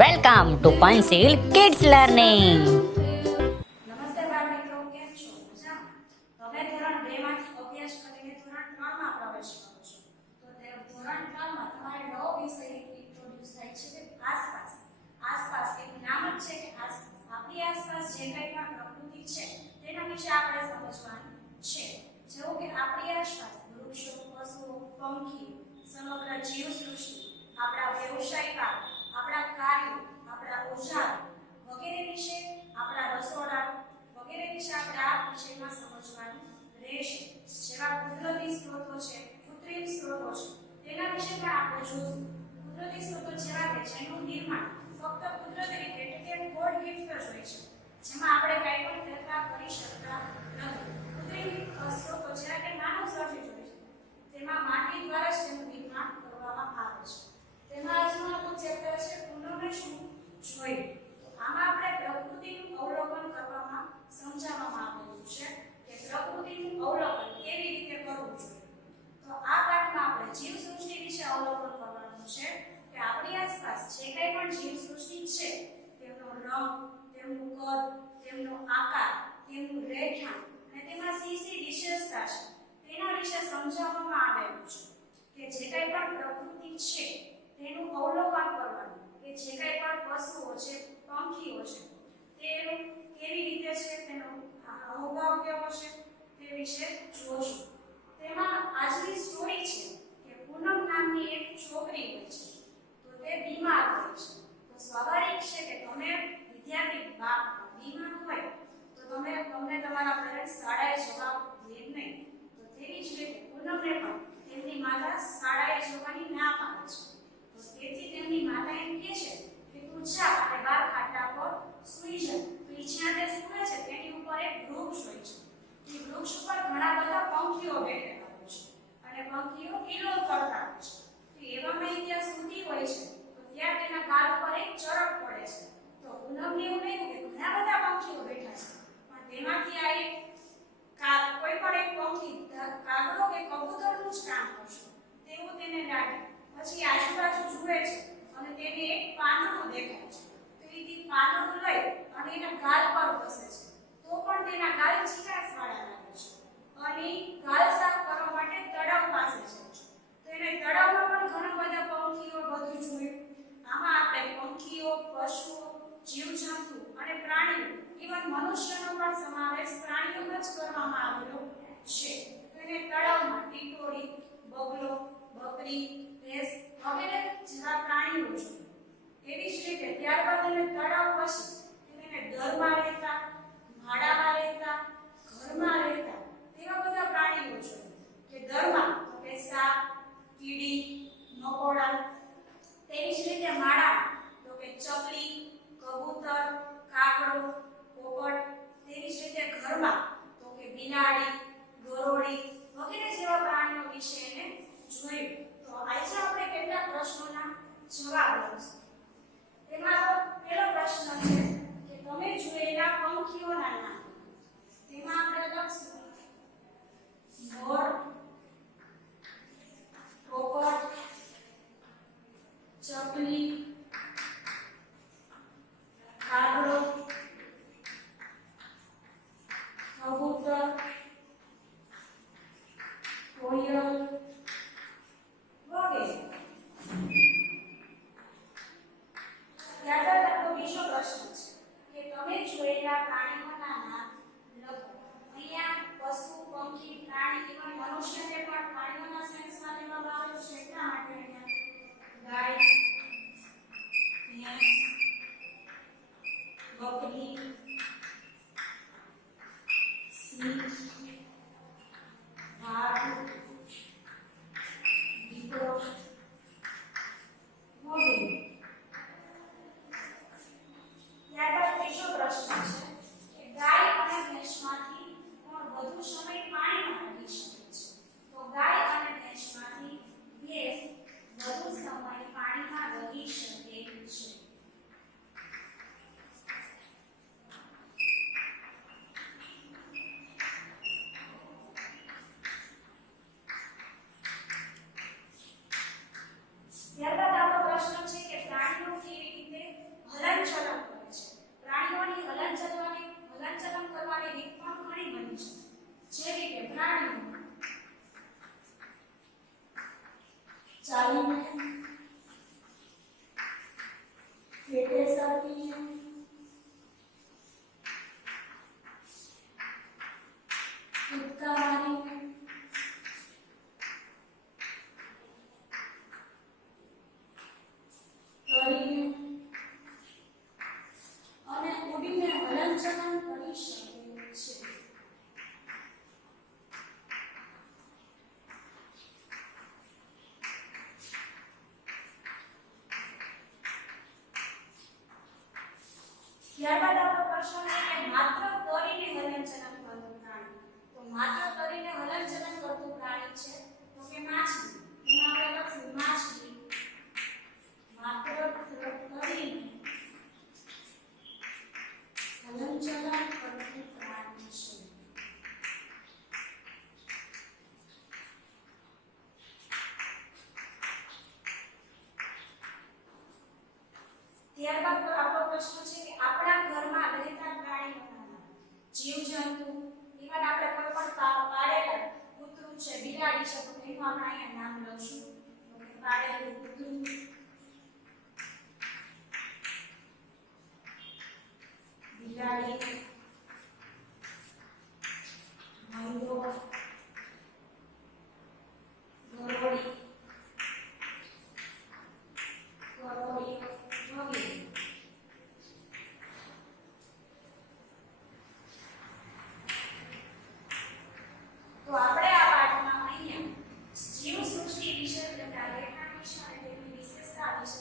Welcome to Panchsheel kids learning. નમસ્તે બાળ મિત્રો, કેમ છો? મજામાં? તમે ધોરણ 2 માંથી અભ્યાસ કરીને ધોરણ 3 માં પ્રવેશ કરો છો. તો તે ધોરણ 3 માં તમારે નવો વિષય ઇન્ટ્રોડ્યુસ થાય છે કે આસપાસ. આસપાસ એનું નામ જ છે કે આસપાસ. આપણી આસપાસ જે કંઈ પણ પ્રકૃતિ છે તેના વિશે આપણે સમજવાનું છે. જેવું કે આપણી આસપાસ વૃક્ષો, પશુઓ, પંખી, સમગ્ર જીવસૃષ્ટિ, આપણા વ્યવસાય કાર્ય, આપણા કાર્યો, આપણા ઓજાર વગેરે વિશે, આપણા રસોડા વગેરે વિશે આપણે આ વિષયમાં સમજવાનું રહેશે. જેવા કુદરતી સ્ત્રોતો છે, કૃત્રિમ સ્ત્રોતો છે, તેના વિશે પણ આપણે જોઈશું. કુદરતી સ્ત્રોતો જેવા કે જેનું નિર્માણ ફક્ત કુદરતી રીતે એટલે કે ગોડ ગિફ્ટ જ હોય છે, જેમાં આપણે કંઈ પણ ફેરફાર કરી શકતા નથી. કૃત્રિમ સ્ત્રોતો જેવા કે માનવ સર્જિત હોય છે, તેમાં માનવી દ્વારા જ તેનું નિર્માણ કરવામાં આવે છે. તેમાં આજનું આપણું ચેપ્ટર છે પૂનમે શું જોયું. આમાં આપણે પ્રકૃતિનું અવલોકન કરવામાં સમજાવવામાં આવેલું છે કે પ્રકૃતિનું અવલોકન કેવી રીતે કરવું જોઈએ. તો આ પાઠમાં આપણે જીવસૃષ્ટિ વિશે અવલોકન કરવાનું છે કે આપણી આસપાસ જે કંઈ પણ જીવસૃષ્ટિ છે તેમનો રંગ, તેમનું કદ, તેમનો આકાર, તેમનું રહેઠાણ અને તેમાં શી વિશેષતા છે તેના વિશે સમજાવવામાં આવેલું છે કે જે કંઈ પણ પ્રકૃતિ છે તેનું અવલોકન કરવાનું, કે જે કંઈ પણ પશુઓ છે, પંખીઓ છે, તેનું કેવી રીતે છે, તેનો હાવભાવ કેવો છે તે વિશે જોશું. તેમાં આજની સ્ટોરી છે કે પૂનમ નામની એક છોકરી હોય છે, તો તે બીમાર હોય છે. તો સ્વાભાવિક છે કે તમે વિદ્યાર્થી બીમાર હોય તો તમને તમારા પેરેન્ટ્સ શાળાએ જવા દે નહીં. તો તેવી જ રીતે પૂનમને પણ તેમની માતા શાળાએ જવાની ના પાડે છે. તેથી તેમની માતા એમ કહે છે કે તું જા અને બાર ખાટલા પર સૂઈ જા. તો એ જ્યાં તે સૂવે છે તેની ઉપર એક વૃક્ષ હોય છે. એ વૃક્ષ ઉપર ઘણા બધા પંખીઓ બેઠેલા હોય છે અને પંખીઓ કિલોલ કરતા હોય છે. તો એવામાં ત્યાં સૂતી હોય છે તો ત્યાં તેના ગાલ ઉપર એક ચરક પડે છે. તો પૂનમને એવું લાગ્યું કે ઘણા બધા પંખીઓ બેઠા છે, પણ તેમાંથી આ એક કોઈ પણ એક પંખી કાગડો કે કબૂતરનું જ કામ કરશે તેવું તેને લાગ્યું. પછી આજુબાજુ જુએ છે અને તેને એક પાંદડું દેખાય છે. તો એ પાંદડું લઈ અને એના ગાલ પર ઘસે છે તો પણ તેના ગાલ ચીકાશવાળા લાગે છે. અને ગાલ સાફ કરવા માટે તળાવ પાસે જાય છે. તો એને તળાવમાં પણ ઘણા બધા પંખીઓ બધું જોયું. આમાં આપણે પંખીઓ, પશુઓ, જીવજંતુ અને પ્રાણીઓ, ઇવન મનુષ્યનો પણ સમાવેશ પ્રાણીઓમાં જ કરવામાં આવેલો છે. તો એને તળાવમાં ટીટોળી, બગલો, બકરી, ભેંસ વગેરે જેવા પ્રાણીઓ જોયું. એવી જ રીતે ત્યારબાદ એને તળાવ પછી એને દરમાં રહેતા, માળામાં રહેતા, ઘરમાં રહેતા તેવા બધા પ્રાણીઓ જોયું. કે દરમાં તો કે સાપ, કીડી, મકોડા, તેવી જ રીતે માળામાં તો કે ચકલી, કબૂતર, કાગડો, પોપટ, તેવી જ રીતે ઘરમાં તો કે બિલાડી, ગરોળી વગેરે જેવા પ્રાણીઓ વિશે એને જોયું. તો આજે આપણે કેટલાક પ્રશ્નોના જવાબ લઈશું. તેમાં પહેલો પ્રશ્ન છે કે તમે જોયેલા પંખીઓના નામ. તેમાં આપણે લખશું મોર, પોપટ, ચકલી, કાગડો, કબૂતર, કોયલ વગેરે. ત્યારબાદ આપણો બીજો પ્રશ્ન છે કે તમે જોયેલા પ્રાણીઓના નામ લખો. અહીંયા પશુ, પંખી, પ્રાણી, ઇવન મનુષ્ય ચાલીને, પેટે સરકીને, કૂદકા મારીને, તરીને અને ઉડીને હલનચલન કરી શકે છે. ત્યારબાદ આપણો પ્રશ્ન છે કે માત્ર તરીને હલનચલન કરતું પ્રાણી. તો માત્ર તરીને હલનચલન કરતું પ્રાણી છે તો કે માછલી. એમાં આપણે લખશું માછલી માત્ર તરીને હલનચલન કરતું પ્રાણી છે. ત્યારબાદ આપણો પ્રશ્ન છે કે આપણા ઘરમાં રહેતા પ્રાણીઓના જીવજંતુ એમાં આપણે કોઈ પણ પાળેલા કૂતરું છે, બિલાડી છે તો એનું આપણે અહીંયા નામ લખશું. તો કે પાળેલું કૂતરું, બિલાડી, ભંડો, ગરોળી, કરોળીઓ વગેરે. તો આપણે આ પાઠમાં અહીંયા જીવસૃષ્ટિ વિશે, તેના રહેઠાણ વિશે અને તેની વિશેષતા વિશે